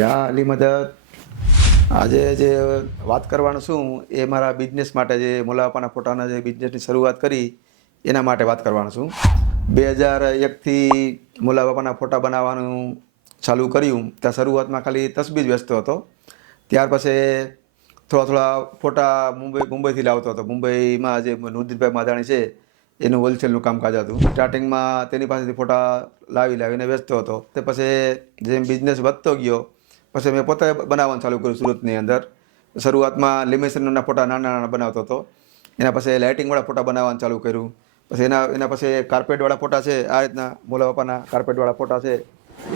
યા અલી મદદ આજે જે વાત કરવાનું છું એ મારા બિઝનેસ માટે જે મોલાપાના ફોટાના જે બિઝનેસની શરૂઆત કરી એના માટે વાત કરવાનું છું. 2001થી મોલાપાના ફોટા બનાવવાનું ચાલુ કર્યું. ત્યાં શરૂઆતમાં ખાલી તસબીજ વેચતો હતો. ત્યાર પછી થોડા ફોટા મુંબઈથી લાવતો હતો. મુંબઈમાં જે નુરદીનભાઈ માધાણી છે એનું હોલસેલનું કામકાજ હતું. સ્ટાર્ટિંગમાં તેની પાસેથી ફોટા લાવીને વેચતો હતો. તે પછી જેમ બિઝનેસ વધતો ગયો પછી મેં પોતે બનાવવાનું ચાલુ કર્યું સુરતની અંદર. શરૂઆતમાં લેમિનેશનના ફોટા નાના બનાવતો હતો. એના પછી લાઇટિંગવાળા ફોટા બનાવવાનું ચાલુ કર્યું. પછી એના પછી કાર્પેટવાળા ફોટા છે, આ રીતના મોલા બાપાના કાર્પેટવાળા ફોટા છે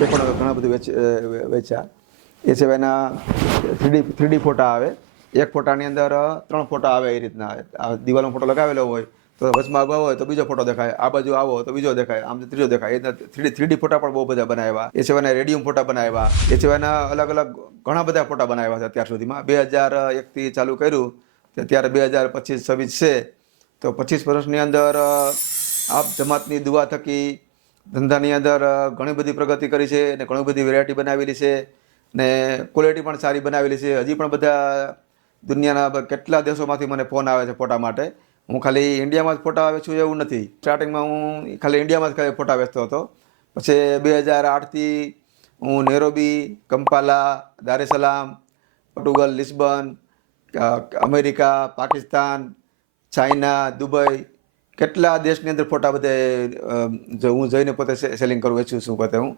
એ પણ ઘણા બધું વેચ્યા. એ સિવાયના થ્રીડી ફોટા આવે. એક ફોટાની અંદર 3 ફોટા આવે. એ રીતના દિવાલનો ફોટો લગાવેલો હોય તો વચમાં આવો હોય તો બીજો ફોટો દેખાય, આ બાજુ આવો તો બીજો દેખાય, આમ તો ત્રીજો દેખાય. એ થ્રીડી ફોટા પણ બહુ બધા બનાવ્યા. એ સિવાયના રેડિયમ ફોટા બનાવ્યા. એ સિવાયના અલગ અલગ ઘણા બધા ફોટા બનાવ્યા છે અત્યાર સુધીમાં. 2001થી ચાલુ કર્યું ત્યારે 2025-26 છે. તો 25 વર્ષની અંદર આપ જમાતની દુઆ થકી ધંધાની અંદર ઘણી બધી પ્રગતિ કરી છે અને ઘણી બધી વેરાયટી બનાવેલી છે ને ક્વોલિટી પણ સારી બનાવેલી છે. હજી પણ બધા દુનિયાના કેટલા દેશોમાંથી મને ફોન આવે છે ફોટા માટે. હું ખાલી ઇન્ડિયામાં જ ફોટા વેચું એવું નથી. સ્ટાર્ટિંગમાં હું ખાલી ઇન્ડિયામાં જ ખાલી ફોટા વેચતો હતો. પછી 2008થી હું Nairobi, Kampala, Dar es Salaam, Portugal, Lisbon, America, Pakistan, China, Dubai કેટલા દેશની અંદર ફોટા બધે હું જઈને પોતે સેલિંગ કરું, વેચું છું પોતે હું.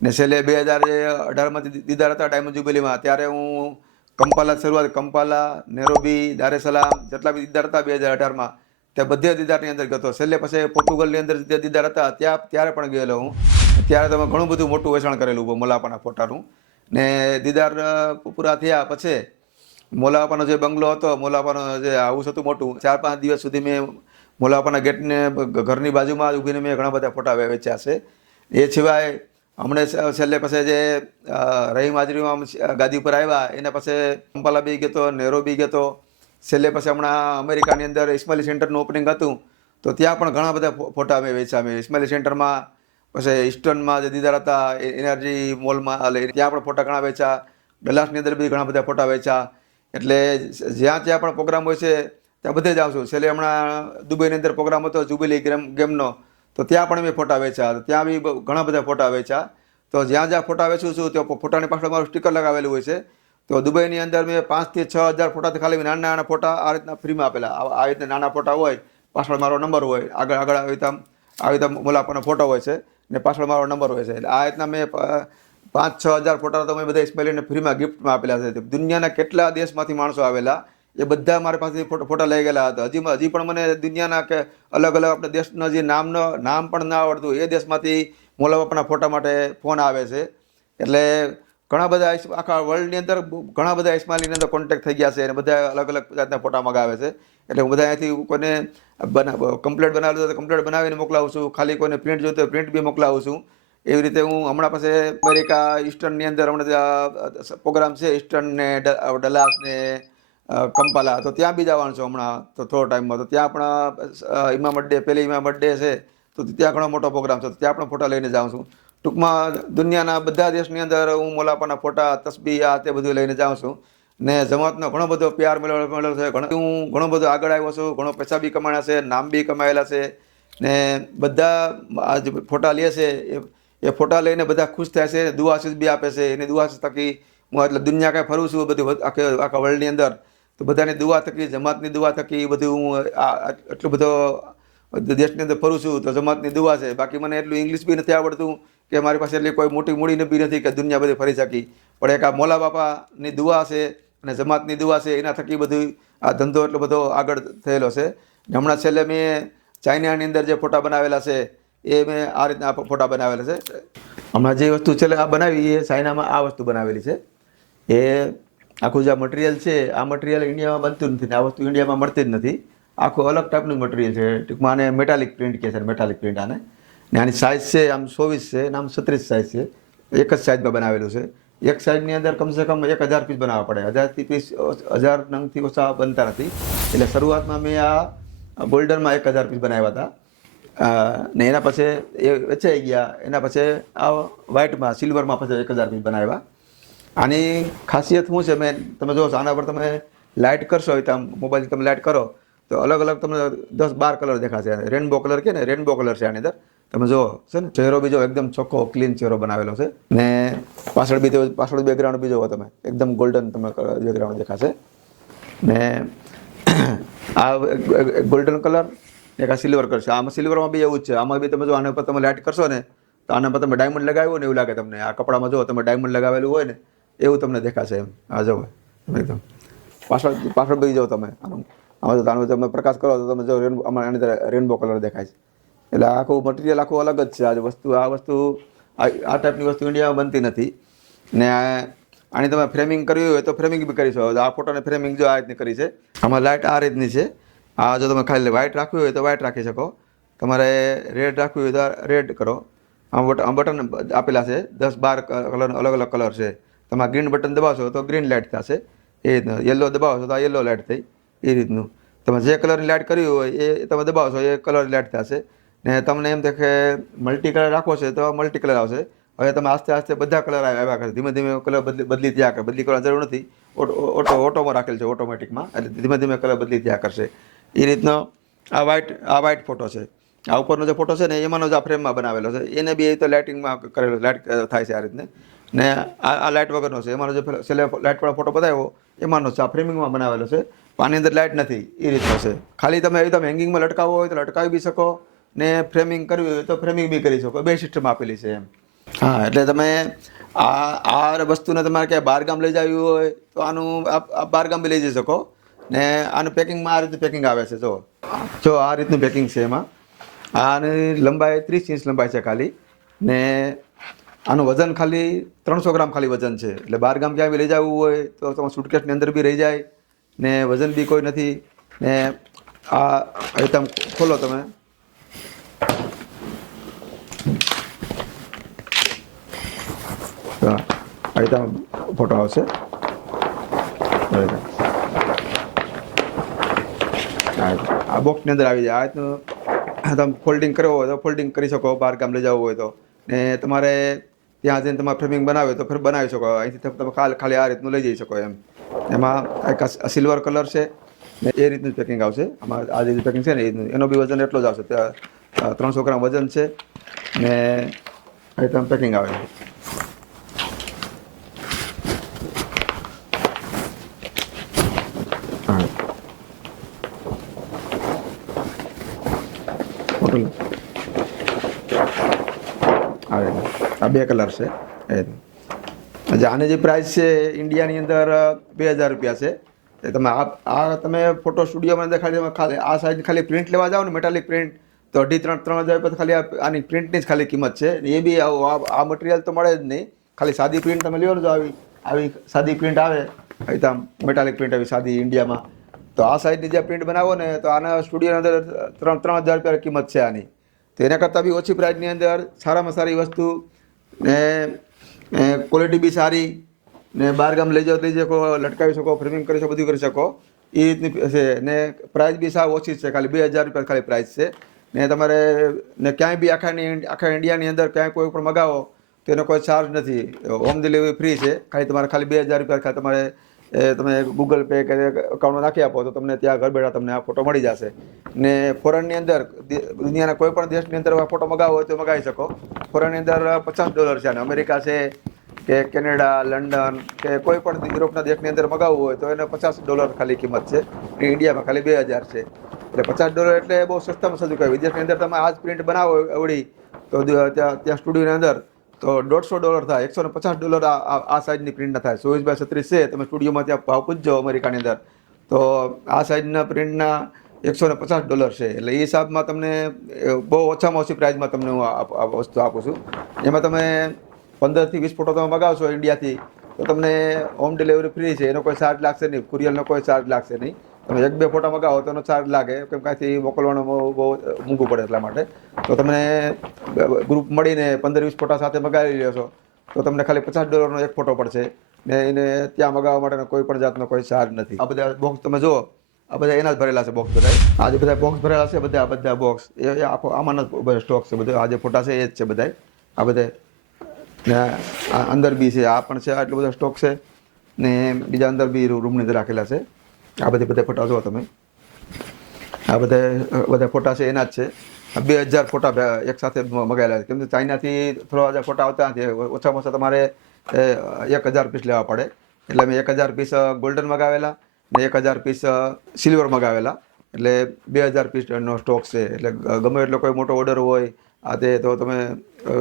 ને છેલ્લે 2018માં દીદાર હતા ડાયમંડ જ્યુબિલીમાં, ત્યારે હું કંપાલા શરૂઆત, કંપાલા, નેરોબી, દારેસલામ જેટલા બી દીદાર હતા 2018માં ત્યાં બધે દીદારની અંદર ગયો. છેલ્લે પછી પોર્ટુગલની અંદર જે દીદાર હતા ત્યારે પણ ગયેલો હું. ત્યારે તમે ઘણું બધું મોટું વેચાણ કરેલું મોલાપાના ફોટાનું. ને દીદાર પૂરા થયા પછી મોલાપાનો જે બંગલો હતો, મોલાપાનો જે હાઉસ હતું મોટું, 4-5 દિવસ સુધી મેં મોલાપાના ગેટને ઘરની બાજુમાં ઊભીને મેં ઘણા બધા ફોટા વેચ્યા છે. એ સિવાય હમણે છેલ્લે પછી જે રહીમ હાજરીમાં ગાદી ઉપર આવ્યા એના પછી કંપાલા બી ગયો, નેરોબી ગયો. છેલ્લે પછી હમણાં અમેરિકાની અંદર ઇસ્માઇલી સેન્ટરનું ઓપનિંગ હતું તો ત્યાં પણ ઘણા બધા ફોટા અમે વેચ્યા. મેં ઇસ્માઇલી સેન્ટરમાં પછી ઇસ્ટર્નમાં જે દીદાર હતા એનર્જી મોલમાં ત્યાં પણ ફોટા ઘણા વેચ્યા. ડલાસની અંદર બી ઘણા બધા ફોટા વેચ્યા. એટલે જ્યાં પણ પ્રોગ્રામ હોય છે ત્યાં બધે જાઉં છું. છેલ્લે હમણાં દુબઈની અંદર પ્રોગ્રામ હતો જુબિલી ગેમનો, તો ત્યાં પણ મેં ફોટા વેચ્યા. ત્યાં બી ઘણા બધા ફોટા વેચ્યા. તો જ્યાં ફોટા વેચું છું તો ફોટાની પાછળ મારું સ્ટીકર લગાવેલું હોય છે. તો દુબઈની અંદર મેં 5,000 થી 6,000 ફોટાથી ખાલી નાના ફોટા આ રીતના ફ્રીમાં આપેલા. આ રીતના નાના ફોટા હોય, પાછળ મારો નંબર હોય, આગળ આવી રીતે મોલાપાનો ફોટો હોય છે ને પાછળ મારો નંબર હોય છે. એટલે આ રીતના મેં 5,000-6,000 ફોટા તો મેં બધા ઇસ્માઇલીને ફ્રીમાં ગિફ્ટમાં આપેલા છે. દુનિયાના કેટલા દેશમાંથી માણસો આવેલા એ બધા મારી પાસેથી ફોટા લઈ ગયેલા હતા. હજી પણ મને દુનિયાના કે અલગ અલગ આપણે દેશના જે નામ પણ ના આવડતું એ દેશમાંથી મોલાપાના ફોટા માટે ફોન આવે છે. એટલે ઘણા બધા આખા વર્લ્ડની અંદર ઘણા બધા ઇસ્માઇલીની અંદર કોન્ટેક્ટ થઈ ગયા છે અને બધા અલગ અલગ જાતના ફોટા મગાવે છે. એટલે હું બધા અહીંયાથી કોઈને કમ્પ્લેટ બનાવેલું તો કમ્પ્લેટ બનાવીને મોકલાવું છું. ખાલી કોઈને પ્રિન્ટ જોઈતો પ્રિન્ટ બી મોકલાવું છું. એવી રીતે હું હમણાં પાસે અમેરિકા ઈસ્ટર્નની અંદર હમણાં પ્રોગ્રામ છે, ઈસ્ટર્ન ને ડલાસ ને કંપાલા, તો ત્યાં બી જવાનું છું હમણાં તો થોડો ટાઈમમાં. તો ત્યાં પણ પહેલી ઇમામ બર્થડે છે તો ત્યાં ઘણો મોટો પ્રોગ્રામ છે, તો ત્યાં પણ ફોટા લઈને જાઉં છું. ટૂંકમાં દુનિયાના બધા દેશની અંદર હું મોલાપાના ફોટા, તસબી આ તે બધું લઈને જાઉં છું. ને જમાતનો ઘણો બધો પ્યાર મળેલો છે. હું ઘણો બધો આગળ આવ્યો છું, ઘણો પૈસા બી કમાયા છે, નામ બી કમાયેલા છે. ને બધા આ જે ફોટા લે છે એ ફોટા લઈને બધા ખુશ થાય છે, દુઆશીષ બી આપે છે. એની દુઆશીષ થકી હું એટલે દુનિયા કાંઈ ફરું છું બધું આખા વર્લ્ડની અંદર, તો બધાની દુઆ થકી, જમાતની દુઆ થકી બધું હું એટલું બધો દેશની અંદર ફરું છું તો જમાતની દુઆ છે. બાકી મને એટલું ઇંગ્લિશ બી નથી આવડતું કે મારી પાસે એટલી કોઈ મોટી મૂડી બી નથી કે દુનિયા બધી ફરી શકી. પણ એક આ મોલા બાપાની દુઆ છે અને જમાતની દુઆ છે, એના થકી બધું આ ધંધો એટલો બધો આગળ થયેલો છે. હમણાં છેલ્લે મેં ચાઇનાની અંદર જે ફોટા બનાવેલા છે એ મેં આ રીતના ફોટા બનાવેલા છે. હમણાં જે વસ્તુ છેલ્લે આ બનાવી એ ચાઇનામાં આ વસ્તુ બનાવેલી છે. એ આખું જે મટીરિયલ છે આ મટીરિયલ ઇન્ડિયામાં બનતું નથી ને આ વસ્તુ ઇન્ડિયામાં મળતી જ નથી. આખું અલગ ટાઈપનું મટીરિયલ છે. ટૂંકમાં આને મેટાલિક પ્રિન્ટ કહે છે, મેટાલિક પ્રિન્ટ આને. ને આની સાઇઝ છે આમ 24 છે ને આમ 36 સાઇઝ છે. એક જ સાઇઝમાં બનાવેલું છે. એક સાઇઝની અંદર કમસે કમ 1,000 પીસ બનાવવા પડે. 1,000 નંગથી ઓછા બનતા નથી. એટલે શરૂઆતમાં મેં આ ગોલ્ડનમાં 1,000 પીસ બનાવ્યા હતા. ને એના પછી એ વેચાઈ ગયા. એના પછી આ વ્હાઇટમાં, સિલ્વરમાં પછી 1,000 પીસ બનાવ્યા. આની ખાસિયત શું છે, તમે જો આના પર તમે લાઇટ કરશો તો આમ મોબાઈલ તમે લાઇટ કરો તો અલગ અલગ તમને 10-12 કલર દેખાશે. રેનબો કલર કે ને રેનબો કલર છે આની અંદર. તમે જુઓ છે ને, ચહેરો બીજો એકદમ ચોખ્ખો ક્લીન ચહેરો બનાવેલો છે ને પાછળ બેકગ્રાઉન્ડ બી જુઓ તમે, એકદમ ગોલ્ડન તમે બેકગ્રાઉન્ડ દેખાશે ને આ ગોલ્ડન કલર એક આ સિલ્વર કલર છે. આમાં સિલ્વરમાં બી એવું જ છે. આમાં બી તમે જો આના પર તમે લાઇટ કરશો ને તો આના પર તમે ડાયમંડ લગાવ્યું ને એવું લાગે તમને. આ કપડામાં જો તમે ડાયમંડ લગાવેલું હોય ને એવું તમને દેખાશે એમ. આ જો એકદમ પાછળ બી જાઓ તમે આમાં તમે પ્રકાશ કરો તો તમે જો આની અંદર રેનબો કલર દેખાય છે. એટલે આખું મટીરિયલ આખું અલગ જ છે. આ વસ્તુ આ ટાઈપની વસ્તુ ઇન્ડિયામાં બનતી નથી ને આની તમે ફ્રેમિંગ કરવી હોય તો ફ્રેમિંગ બી કરી શકો. આ ફોટોને ફ્રેમિંગ જો આ રીતની કરી છે. આમાં લાઇટ આ રીતની છે. આ જો તમે ખાલી વ્હાઇટ રાખવી હોય તો વ્હાઇટ રાખી શકો. તમારે રેડ રાખવી હોય તો રેડ કરો. આ બટન આપેલા છે 10-12 કલર અલગ અલગ કલર છે. તમે ગ્રીન બટન દબાવશો તો ગ્રીન લાઇટ થશે એ રીતનું. યલો દબાવશો તો આ યલો લાઇટ થઈ એ રીતનું. તમે જે કલરની લાઇટ કરવી હોય એ તમે દબાવશો એ કલર લાઇટ થશે ને તમને એમ થાય કે મલ્ટી કલર રાખવો છે તો મલ્ટી કલર આવશે. હવે તમે આસ્તે આસ્તે બધા કલર આવ્યા કરે, ધીમે ધીમે કલર બદલી થયા કરે. બદલી કરવાની જરૂર નથી, ઓટોમાં રાખેલ છે, ઓટોમેટિકમાં. એટલે ધીમે ધીમે કલર બદલી થયા કરશે એ રીતનો. આ વ્હાઇટ ફોટો છે. આ ઉપરનો જે ફોટો છે ને એમાંનો જ આ ફ્રેમમાં બનાવેલો છે. એને બી તો લાઇટિંગમાં કરેલો, લાઇટ થાય છે આ રીતને. ને આ લાઇટ વગરનો છે. એમાંનો જે છેલ્લે લાઇટવાળો ફોટો બતાવ્યો એમાંનો છે. આ ફ્રેમિંગમાં બનાવેલો છે. આની અંદર લાઇટ નથી એ રીતનો છે. ખાલી તમે હેંગિંગમાં લટકાવવો હોય તો લટકાવી બી શકો ને ફ્રેમિંગ કરવી હોય તો ફ્રેમિંગ બી કરી શકો. બે સિસ્ટમ આપેલી છે એમ. હા, એટલે તમે આ વસ્તુને તમારે ક્યાંય બહારગામ લઈ જવી હોય તો આનું બહારગામ બી લઈ જઈ શકો ને આનું પેકિંગમાં આ રીતનું પેકિંગ આવે છે. જો આ રીતનું પેકિંગ છે એમાં. આની લંબાઈ 30 ઇંચ લંબાઈ છે ખાલી ને આનું વજન ખાલી 300 ગ્રામ ખાલી વજન છે. એટલે બહારગામ ક્યાંય બી લઈ જવું હોય તો તમારા સુટકેસની અંદર બી રહી જાય ને વજન બી કોઈ નથી ને આ આઈટમ ખોલો તમે. આઈટમ ફોટો આવશે. આ બોક્સની અંદર આવી જાય. આ રીતનું તમે ફોલ્ડિંગ કરવો હોય તો ફોલ્ડિંગ કરી શકો. બહારગામ લઈ જવું હોય તો ને તમારે ત્યાં જઈને તમારે ફ્રેમિંગ બનાવે તો બનાવી શકો. અહીંથી તમે ખાલી આ રીતનું લઈ જઈ શકો એમ. એમાં એક સિલ્વર કલર છે ને એ રીતનું પેકિંગ આવશે. આમાં આ જે પેકિંગ છે ને એનો બી વજન એટલો જ આવશે. 300 ગ્રામ વજન છે ને આઈટમ પેકિંગ આવે. આ 2 કલર છે. આની જે પ્રાઇસ છે ઇન્ડિયાની અંદર 2000 રૂપિયા છે. તમે તમે ફોટો સ્ટુડિયોમાં અંદર ખાલી આ સાઈઝ ખાલી પ્રિન્ટ લેવા જાઓ ને મેટાલિક પ્રિન્ટ તો 2,500-3,000 રૂપિયા ખાલી આની પ્રિન્ટની જ ખાલી કિંમત છે. એ બી આ મટીરિયલ તો મળે જ નહીં. ખાલી સાદી પ્રિન્ટ તમે લ્યો ને જો આવી સાદી પ્રિન્ટ આવે એકદમ મેટાલિક પ્રિન્ટ આવી સાદી ઇન્ડિયામાં, તો આ સાઈઝની જે પ્રિન્ટ બનાવો ને તો આના સ્ટુડિયોની અંદર 3,000 રૂપિયા કિંમત છે આની. તો એના કરતાં બી ઓછી પ્રાઇસની અંદર સારામાં સારી વસ્તુ ને ક્વોલિટી બી સારી ને બહારગામ લઈ શકો, લટકાવી શકો, ફ્રેમિંગ કરી શકો, બધું કરી શકો એ રીતની છે. ને પ્રાઇસ બી સાવ ઓછી છે. ખાલી 2,000 રૂપિયા ખાલી પ્રાઇસ છે. ને તમારે ને ક્યાંય બી આખા ઇન્ડિયાની અંદર ક્યાંય કોઈ પણ મગાવો તો એનો કોઈ ચાર્જ નથી. હોમ ડિલિવરી ફ્રી છે. ખાલી 2,000 રૂપિયા ખાલી તમારે તમે ગૂગલ પે કે અકાઉન્ટમાં નાખી આપો તો તમને ત્યાં ઘર બેઠા તમને આ ફોટો મળી જશે. ને ફોરેનની અંદર દુનિયાના કોઈ પણ દેશની અંદર આ ફોટો મગાવવો હોય તો મગાવી શકો. ફોરેનની અંદર $50 છે અને અમેરિકા છે કે કેનેડા, લંડન કે કોઈ પણ યુરોપના દેશની અંદર મગાવવું હોય તો એને $50 ખાલી કિંમત છે. ઇન્ડિયામાં ખાલી 2,000 છે. એટલે $50 એટલે બહુ સસ્તામાં સસ્તું કહેવાય. વિદેશની અંદર તમે આ જ પ્રિન્ટ બનાવો એવડી તો ત્યાં સ્ટુડિયોની અંદર તો $150 થાય. $150 આ સાઇઝની પ્રિન્ટ ના થાય. 24x36 છે. તમે સ્ટુડિયોમાં ત્યાં ભાવ પૂછજો અમેરિકાની અંદર તો આ સાઇઝના પ્રિન્ટના $150 છે. એટલે એ હિસાબમાં તમને બહુ ઓછામાં ઓછી પ્રાઇઝમાં તમને હું આ વસ્તુ આપું છું. એમાં તમે 15 થી 20 ફોટો તમે મગાવશો ઇન્ડિયાથી તો તમને હોમ ડિલિવરી ફ્રી છે. એનો કોઈ ચાર્જ લાગશે નહીં. કુરિયરનો કોઈ ચાર્જ લાગશે નહીં. તમે 1-2 ફોટા મગાવો તો એનો ચાર્જ લાગે કેમ કાંઈથી મોકલવાનું બહુ મોંઘું પડે એટલા માટે. તો તમને ગ્રુપ મળીને 15-20 ફોટા સાથે મગાવી લ્યો છો તો તમને ખાલી $50નો એક ફોટો પડશે ને એને ત્યાં મગાવવા માટેનો કોઈ પણ જાતનો કોઈ ચાર્જ નથી. આ બધા બોક્સ તમે જુઓ, આ બધા એના જ ભરેલા છે બોક્સ. બધા આ જે બધા બોક્સ ભરેલા છે બધા બોક્સ એ આખો આમાંનો સ્ટોક છે બધો. આ જે ફોટા છે એ જ છે બધા. આ બધા ને આ અંદર બી છે, આ પણ છે, આટલો બધો સ્ટોક છે ને બીજા અંદર બી રૂમની અંદર રાખેલા છે. આ બધા ફોટા જુઓ તમે, આ બધા ફોટા છે એના જ છે. 2000 ફોટા એક સાથે મગાવેલા છે, કેમ કે ચાઇનાથી થોડા બધા ફોટા આવતા નથી, ઓછામાં ઓછા તમારે 1000 પીસ લેવા પડે. એટલે મેં 1000 પીસ ગોલ્ડન મગાવેલા ને 1000 પીસ સિલ્વર મગાવેલા, એટલે 2000 પીસનો સ્ટોક છે. એટલે ગમે એટલો કોઈ મોટો ઓર્ડર હોય આ તે તો તમે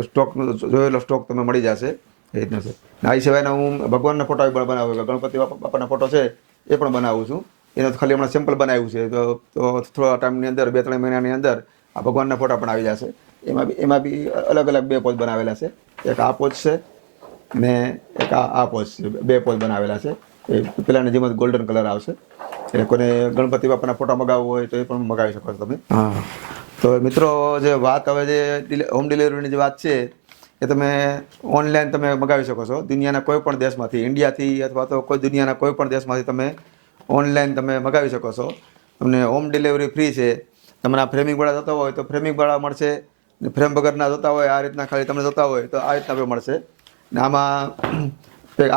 સ્ટોક જોયેલો સ્ટોક તમે મળી જશે એ રીતના છે. આ સિવાયના હું ભગવાનના ફોટા પણ બનાવું છું, ગણપતિ બાપાના ફોટો છે એ પણ બનાવું છું. એનો ખાલી હમણાં સેમ્પલ બનાવ્યું છે, તો થોડા ટાઈમની અંદર 2-3 મહિનાની અંદર આ ભગવાનના ફોટા પણ આવી જશે. એમાં બી અલગ અલગ 2 પોઝ બનાવેલા છે. એક આ પોઝ છે ને એક આ પોઝ છે, 2 પોઝ બનાવેલા છે. એ પેલાની જેમ જ ગોલ્ડન કલર આવશે. એટલે કોઈને ગણપતિ બાપાના ફોટા મગાવવો હોય તો એ પણ મગાવી શકો છો તમે. હા, તો મિત્રો જે વાત હવે જે હોમ ડિલિવરીની જે વાત છે એ તમે ઓનલાઈન તમે મગાવી શકો છો દુનિયાના કોઈ પણ દેશમાંથી, ઇન્ડિયાથી અથવા તો કોઈ દુનિયાના કોઈ પણ દેશમાંથી તમે ઓનલાઈન તમે મગાવી શકો છો. તમને હોમ ડિલિવરી ફ્રી છે. તમને આ ફ્રેમિંગવાળા જોતા હોય તો ફ્રેમિંગવાળા મળશે, ને ફ્રેમ વગરના જોતા હોય આ રીતના ખાલી તમને જોતા હોય તો આ રીતના પણ મળશે. ને આમાં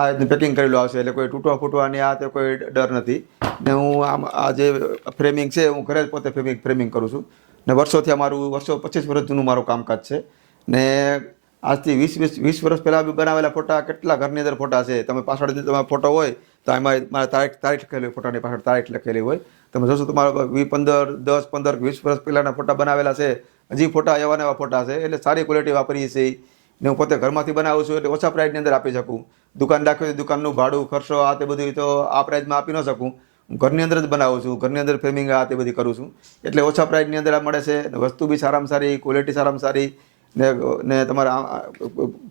આ રીતનું પેકિંગ કરેલું આવશે, એટલે કોઈ તૂટવા ફૂટવાની આ તે કોઈ ડર નથી. ને હું આ જે ફ્રેમિંગ છે હું ઘરે જ પોતે ફ્રેમિંગ કરું છું. ને વર્ષોથી અમારું 25 વર્ષ જૂનું મારું કામકાજ છે. ને આજથી 20 વર્ષ પહેલાં બી બનાવેલા ફોટા કેટલા ઘરની અંદર ફોટા છે. તમે પાછળ તમારો ફોટો હોય તો એમાં મારા તારીખ લખેલી હોય, ફોટાની પાછળ તારીખ લખેલી હોય. તમે જોશો તમારા 10, 15, 20 વર્ષ પહેલાંના ફોટા બનાવેલા છે. હજી ફોટા એવા ને એવા ફોટા છે. એટલે સારી ક્વોલિટી વાપરીએ છીએ. ને હું પોતે ઘરમાંથી બનાવું છું એટલે ઓછા પ્રાઇસની અંદર આપી શકું. દુકાન રાખવી હોય દુકાનનું ભાડું ખર્ચો આ તે બધું તો આ પ્રાઇસમાં આપી ન શકું. હું ઘરની અંદર જ બનાવું છું, ઘરની અંદર ફ્રેમિંગ આ તે બધી કરું છું. એટલે ઓછા પ્રાઇસની અંદર આ મળે છે. વસ્તુ બી સારામાં સારી, ક્વોલિટી સારામાં સારી. ને તમારે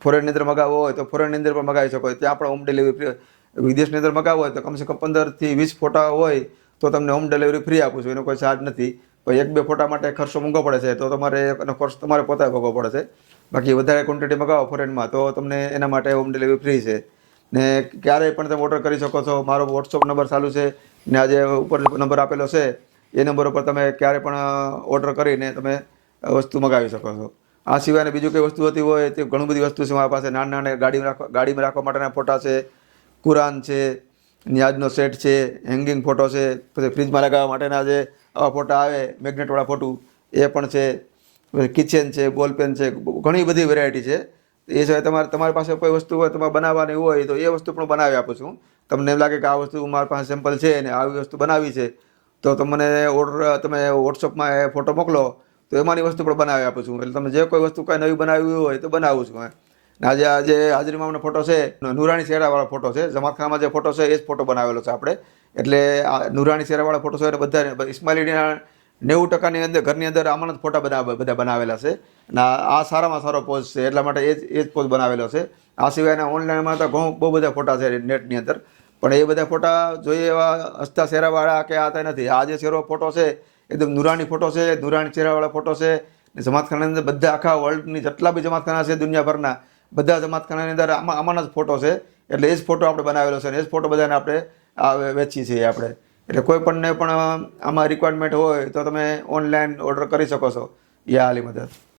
ફોરેનની અંદર મગાવવો હોય તો ફોરેનની અંદર પણ મગાવી શકો. ત્યાં પણ હોમ ડિલિવરી, વિદેશની અંદર મગાવવો હોય તો કમસે કમ 15 થી 20 ફોટા હોય તો તમને હોમ ડિલિવરી ફ્રી આપું છું. એનો કોઈ ચાર્જ નથી. પણ 1-2 ફોટા માટે ખર્ચો મોંઘો પડે છે તો તમારે એનો ખર્ચ તમારે પોતે ભોગવવો પડે છે. બાકી વધારે ક્વોન્ટિટી મગાવો ફોરેનમાં તો તમને એના માટે હોમ ડિલિવરી ફ્રી છે. ને ક્યારેય પણ તમે ઓર્ડર કરી શકો છો. મારો વોટ્સઅપ નંબર ચાલુ છે ને આજે ઉપર નંબર આપેલો છે એ નંબર ઉપર તમે ક્યારે પણ ઓર્ડર કરીને તમે વસ્તુ મગાવી શકો છો. આ સિવાયને બીજું કંઈ વસ્તુ હોતી હોય તે ઘણી બધી વસ્તુ છે મારી પાસે. નાના ગાડીમાં રાખવા માટેના ફોટા છે, કુરાન છે, ન્યાજનો સેટ છે, હેંગિંગ ફોટો છે, પછી ફ્રીજમાં લગાવવા માટેના જે આવા ફોટા આવે મેગ્નેટવાળા ફોટું એ પણ છે, કિચન છે, બોલપેન છે, ઘણી બધી વેરાયટી છે. એ સિવાય તમારી પાસે કોઈ વસ્તુ હોય તમારે બનાવવાની હોય તો એ વસ્તુ પણ બનાવી આપું છું. તમને એમ લાગે કે આ વસ્તુ મારી પાસે સેમ્પલ છે ને આવી વસ્તુ બનાવી છે તો તમને ઓર્ડર તમે વોટ્સઅપમાં એ ફોટો મોકલો તો એમાંની વસ્તુ પણ બનાવી આપું છું. એટલે તમે જે કોઈ વસ્તુ કાંઈ નવી બનાવી હોય તો બનાવું છું. આજે હાજરીમાં ફોટો છે નુરાણી શેરાવાળો ફોટો છે. જમાતખાનામાં જે ફોટો છે એ જ ફોટો બનાવેલો છે આપણે. એટલે આ નુરાણી શેરાવાળો ફોટો છે એટલે બધા ઇસ્માઇલીના 90% અંદર ઘરની અંદર આમાં જ ફોટા બધા બનાવેલા છે. અને આ સારામાં સારો પોઝ છે એટલા માટે એ જ પોઝ બનાવેલો છે. આ સિવાયના ઓનલાઈનમાં તો બહુ બધા ફોટા છે નેટની અંદર, પણ એ બધા ફોટા જોઈએ એવા હસતા શેરાવાળા કે આ તે નથી. આ જે શેરો ફોટો છે એકદમ નુરાની ફોટો છે, નુરાની ચહેરાવાળા ફોટો છે. જમાતખાનાની અંદર બધા આખા વર્લ્ડની જેટલા બી જમાતખાના છે દુનિયાભરના બધા જમાતખાનાની અંદર આમાંના જ ફોટો છે. એટલે એ જ ફોટો આપણે બનાવેલો છે અને એ જ ફોટો બધાને આપણે વેચીએ છીએ આપણે. એટલે કોઈ પણને પણ આમાં રિક્વાયરમેન્ટ હોય તો તમે ઓનલાઈન ઓર્ડર કરી શકો છો. યા આલી મદદ.